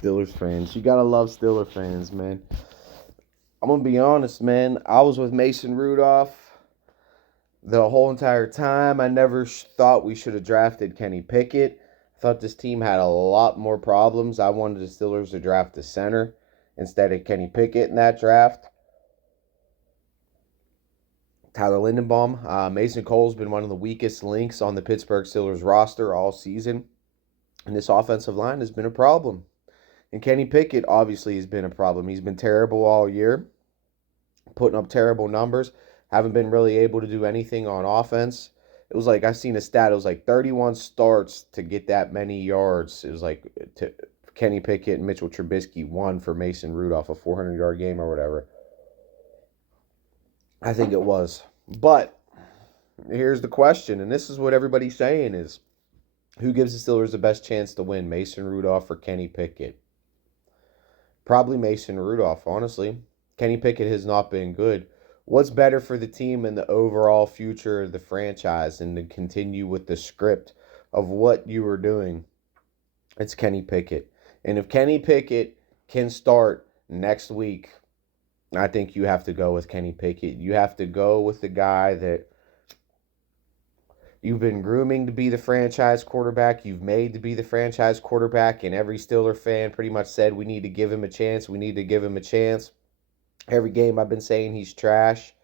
Steelers fans. You gotta love Steelers fans, man. I'm gonna be honest, man. I was with Mason Rudolph the whole entire time. I never thought we should have drafted Kenny Pickett. I thought this team had a lot more problems. I wanted the Steelers to draft the center instead of Kenny Pickett in that draft. Tyler Lindenbaum. Mason Cole's been one of the weakest links on the Pittsburgh Steelers roster all season. And this offensive line has been a problem. And Kenny Pickett obviously has been a problem. He's been terrible all year, putting up terrible numbers. Haven't been really able to do anything on offense. It was like I seen a stat. It was like 31 starts to get that many yards. It was like Kenny Pickett and Mitchell Trubisky won for Mason Rudolph, a 400-yard game or whatever. I think it was. But here's the question, and this is what everybody's saying is, who gives the Steelers the best chance to win, Mason Rudolph or Kenny Pickett? Probably Mason Rudolph, honestly. Kenny Pickett has not been good. What's better for the team and the overall future of the franchise and to continue with the script of what you were doing? It's Kenny Pickett. And if Kenny Pickett can start next week, I think you have to go with Kenny Pickett. You have to go with the guy that you've been grooming to be the franchise quarterback. You've made to be the franchise quarterback. And every Steeler fan pretty much said, we need to give him a chance. We need to give him a chance. Every game I've been saying he's trash.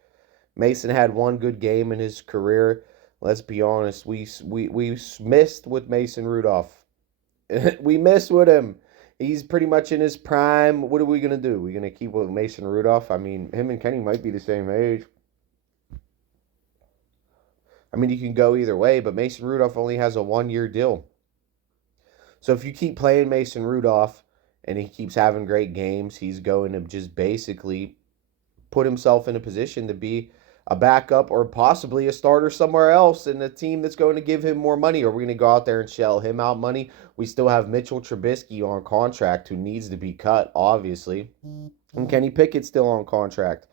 Mason had one good game in his career. Let's be honest. We missed with Mason Rudolph. We missed with him. He's pretty much in his prime. What are we going to do? We're going to keep with Mason Rudolph? I mean, him and Kenny might be the same age. I mean, you can go either way, but Mason Rudolph only has a 1-year deal. So if you keep playing Mason Rudolph and he keeps having great games, he's going to just basically put himself in a position to be a backup or possibly a starter somewhere else in a team that's going to give him more money. Or we're going to go out there and shell him out money. We still have Mitchell Trubisky on contract who needs to be cut, obviously. And Kenny Pickett's still on contract.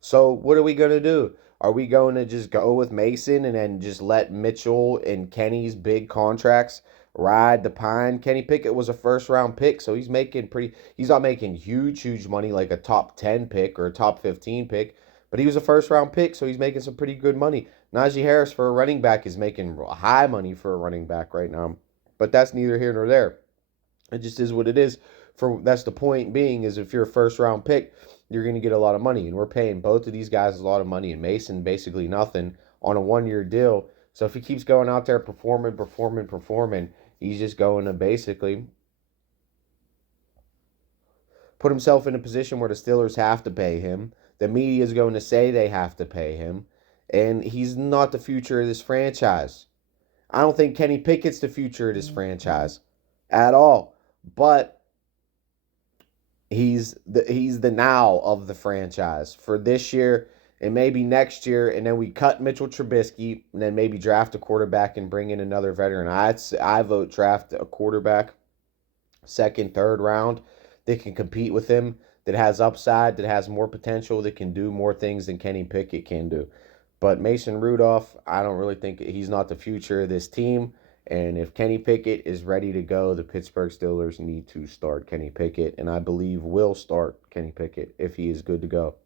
So what are we going to do? Are we going to just go with Mason and then just let Mitchell and Kenny's big contracts ride the pine? Kenny Pickett was a first round pick, so he's not making huge money like a top 10 pick or a top 15 pick, but he was a first round pick, so he's making some pretty good money. Najee Harris for a running back is making high money for a running back right now, but that's neither here nor there. It just is what it is. That's the point being is if you're a first round pick, you're going to get a lot of money. And we're paying both of these guys a lot of money and Mason basically nothing on a 1-year deal. So if he keeps going out there performing, he's just going to basically put himself in a position where the Steelers have to pay him. The media is going to say they have to pay him. And he's not the future of this franchise. I don't think Kenny Pickett's the future of this franchise at all. But he's the now of the franchise for this year and maybe next year, and then we cut Mitchell Trubisky and then maybe draft a quarterback and bring in another veteran. I vote draft a quarterback second, third round that can compete with him, that has upside, that has more potential, that can do more things than Kenny Pickett can do. But Mason Rudolph, I don't really think he's not the future of this team. And if Kenny Pickett is ready to go, the Pittsburgh Steelers need to start Kenny Pickett. And I believe will start Kenny Pickett if he is good to go.